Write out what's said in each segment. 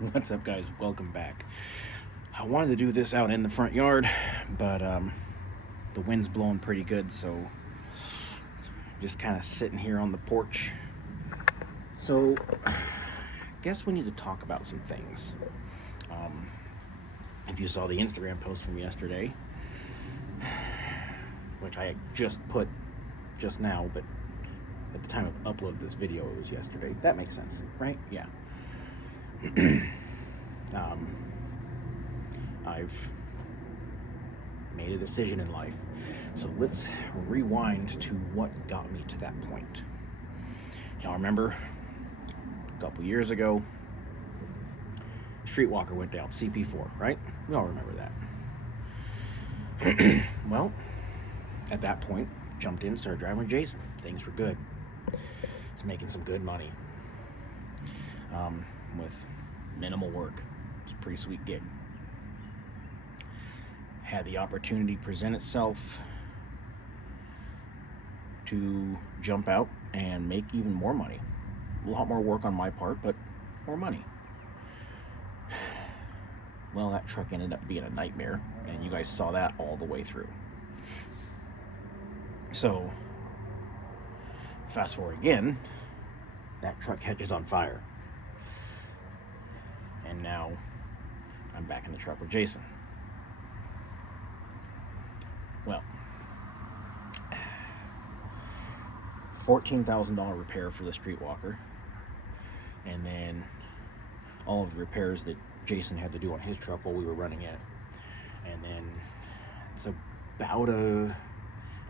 What's up, guys? Welcome back. I wanted to do this out in the front yard, but the wind's blowing pretty good, so just kind of sitting here on the porch. So, I guess we need to talk about some things. If you saw the Instagram post from yesterday, which I just put just now, but at the time of upload this video, it was yesterday. That makes sense, right? Yeah. I've made a decision in life. So let's rewind to what got me to that point. Y'all remember a couple years ago, Streetwalker went down, CP4, right? We all remember that. Well, at that point, jumped in, started driving with Jason. Things were good. He's making some good money with minimal work. It's a pretty sweet gig. Had the opportunity present itself to jump out and make even more money. A lot more work on my part, but more money. Well, that truck ended up being a nightmare, and you guys saw that all the way through. So, fast forward again, that truck catches on fire. And now, I'm back in the truck with Jason. Well, $14,000 repair for the Streetwalker, and then all of the repairs that Jason had to do on his truck while we were running it, and then it's about a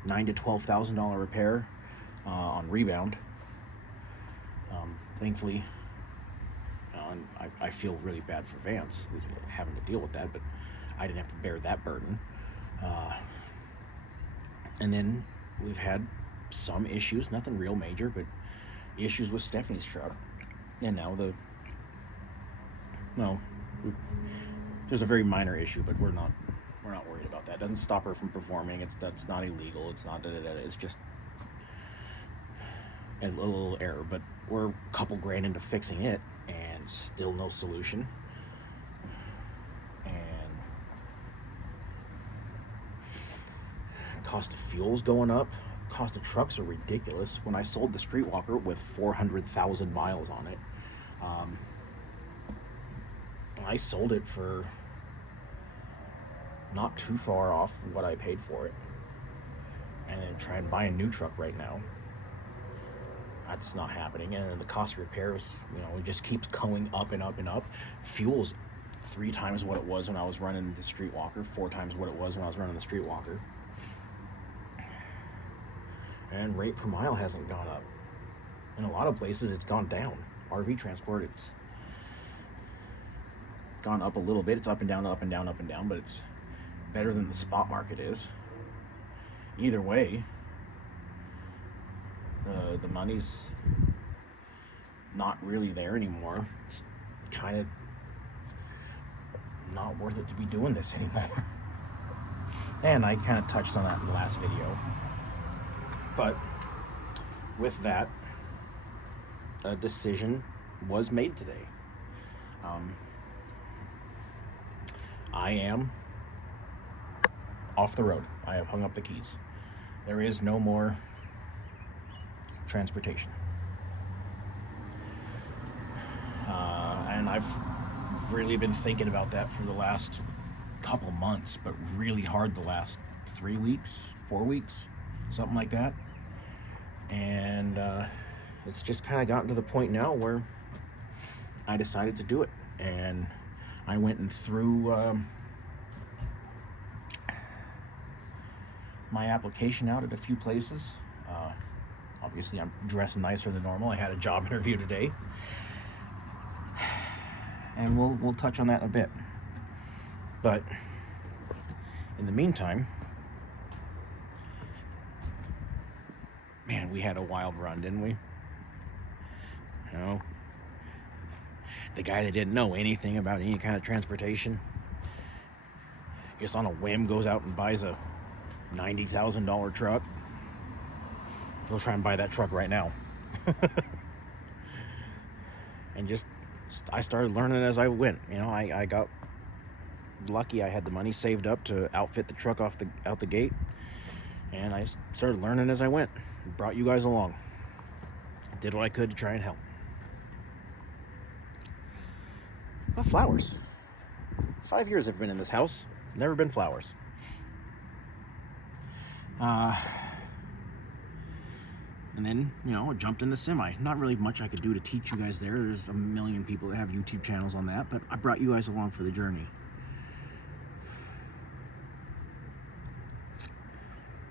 $9,000 to $12,000 repair on rebound. Thankfully, and I feel really bad for Vance having to deal with that, but I didn't have to bear that burden. And then we've had some issues, nothing real major, but issues with Stephanie's truck. And now there's a very minor issue, but we're not worried about that. It doesn't stop her from performing. That's not illegal. It's not It's just a little error, but we're a couple grand into fixing it and still no solution. Cost of fuel's going up. Cost of trucks are ridiculous. When I sold the Streetwalker with 400,000 miles on it, I sold it for not too far off what I paid for it. And then try and buy a new truck right now, that's not happening. And then the cost of repairs, it just keeps going up and up and up. Fuel's 3 times what it was when I was running the Streetwalker, 4 times what it was when I was running the Streetwalker. And rate per mile hasn't gone up. In a lot of places, it's gone down. RV transport, it's gone up a little bit. It's up and down, up and down, up and down, but it's better than the spot market is. Either way, the money's not really there anymore. It's kind of not worth it to be doing this anymore. And I kind of touched on that in the last video. But with that, a decision was made today. I am off the road. I have hung up the keys. There is no more transportation. And I've really been thinking about that for the last couple months, but really hard the last 3 weeks, 4 weeks, something like that. And it's just kind of gotten to the point now where I decided to do it. And I went and threw my application out at a few places. Obviously, I'm dressed nicer than normal. I had a job interview today. And we'll touch on that in a bit. But in the meantime, man, we had a wild run, didn't we? The guy that didn't know anything about any kind of transportation, just on a whim goes out and buys a $90,000 truck. He'll try and buy that truck right now. And just I started learning as I went. You know, I got lucky. I had the money saved up to outfit the truck out the gate, and I started learning as I went. Brought you guys along. Did what I could to try and help. Oh, flowers. 5 years I've been in this house. Never been flowers. And then, you know, I jumped in the semi. Not really much I could do to teach you guys there. There's a million people that have YouTube channels on that, but I brought you guys along for the journey.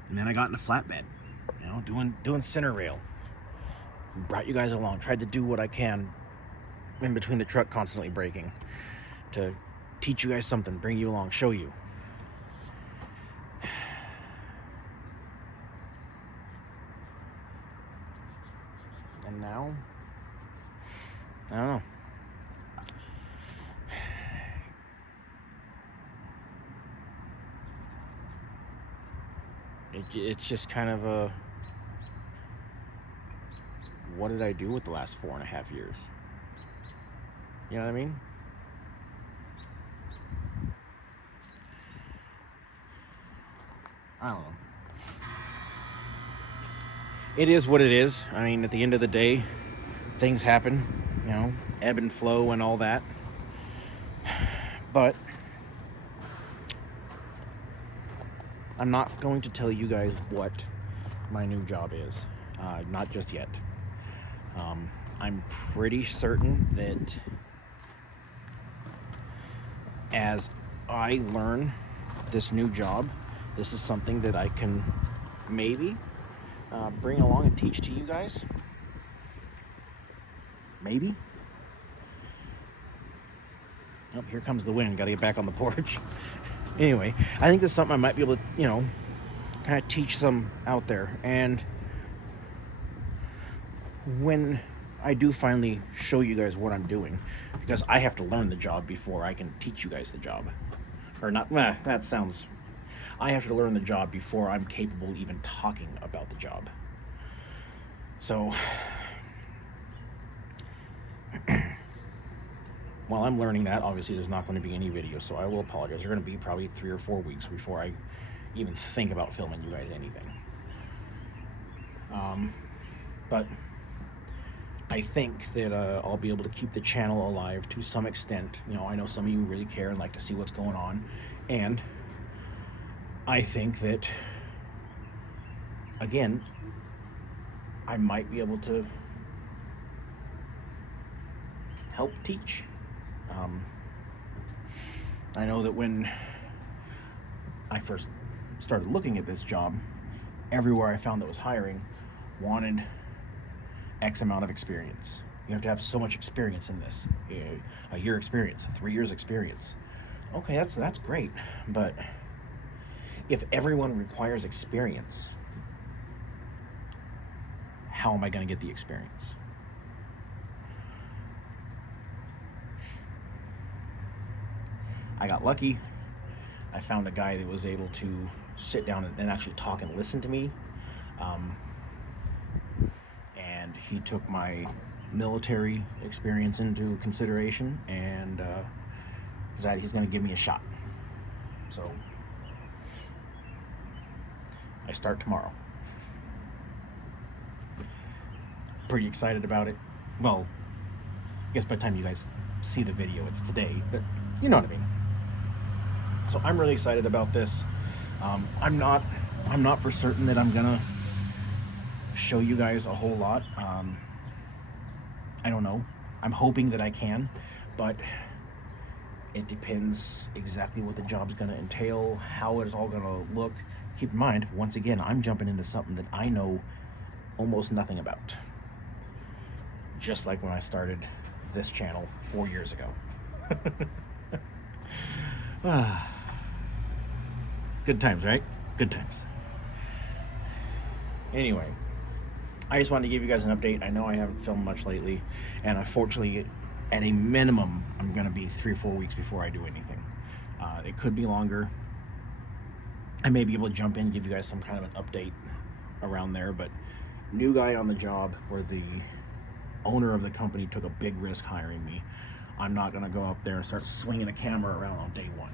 And then I got in a flatbed, you know, doing center rail. Brought you guys along. Tried to do what I can in between the truck constantly braking to teach you guys something, bring you along, show you. And now, I don't know. It's just kind of a, what did I do with the last 4.5 years? You know what I mean? I don't know. It is what it is. I mean, at the end of the day, things happen, you know, ebb and flow and all that. But I'm not going to tell you guys what my new job is. Not just yet. I'm pretty certain that as I learn this new job, this is something that I can maybe bring along and teach to you guys. Maybe. Oh, here comes the wind. Got to get back on the porch. Anyway, I think this is something I might be able to, you know, kind of teach some out there. And when I do finally show you guys what I'm doing, because I have to learn the job before I can teach you guys the job. Or not, that sounds... I have to learn the job before I'm capable even talking about the job. So, while I'm learning that, obviously there's not going to be any video, so I will apologize. There's going to be probably 3 or 4 weeks before I even think about filming you guys anything. But I think that I'll be able to keep the channel alive to some extent. You know, I know some of you really care and like to see what's going on, and I think that, again, I might be able to help teach. I know that when I first started looking at this job, everywhere I found that was hiring wanted X amount of experience. You have to have so much experience in this. A year experience, 3 years experience. Okay, that's great, but if everyone requires experience, how am I going to get the experience? I got lucky. I found a guy that was able to sit down and actually talk and listen to me. And he took my military experience into consideration and decided he's going to give me a shot. So I start tomorrow. Pretty excited about it. Well, I guess by the time you guys see the video, it's today, but you know what I mean. So I'm really excited about this. I'm not for certain that I'm gonna show you guys a whole lot. I don't know. I'm hoping that I can, but it depends exactly what the job's gonna entail, how it's all gonna look. Keep in mind, once again, I'm jumping into something that I know almost nothing about. Just like when I started this channel 4 years ago. Good times, right? Good times. Anyway, I just wanted to give you guys an update. I know I haven't filmed much lately, and unfortunately, at a minimum, I'm going to be 3 or 4 weeks before I do anything. It could be longer. I may be able to jump in and give you guys some kind of an update around there, but new guy on the job, we're the owner of the company took a big risk hiring me. I'm not going to go up there and start swinging a camera around on day one.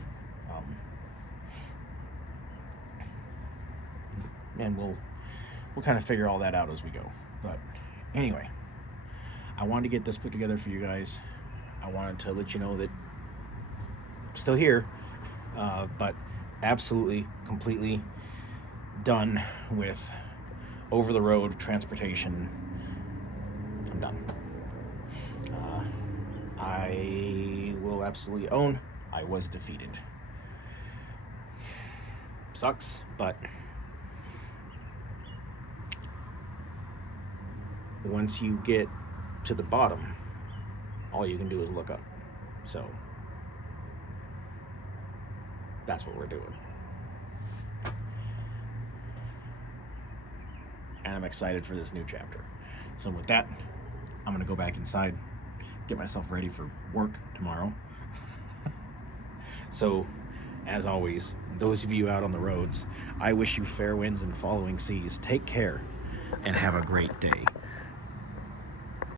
And we'll kind of figure all that out as we go. But anyway, I wanted to get this put together for you guys. I wanted to let you know that I'm still here, but absolutely, completely done with over-the-road transportation. I'm done. I will absolutely own I was defeated. Sucks, but once you get to the bottom, all you can do is look up. So that's what we're doing. And I'm excited for this new chapter. So with that, I'm gonna go back inside, get myself ready for work tomorrow. So, as always, those of you out on the roads, I wish you fair winds and following seas. Take care and have a great day.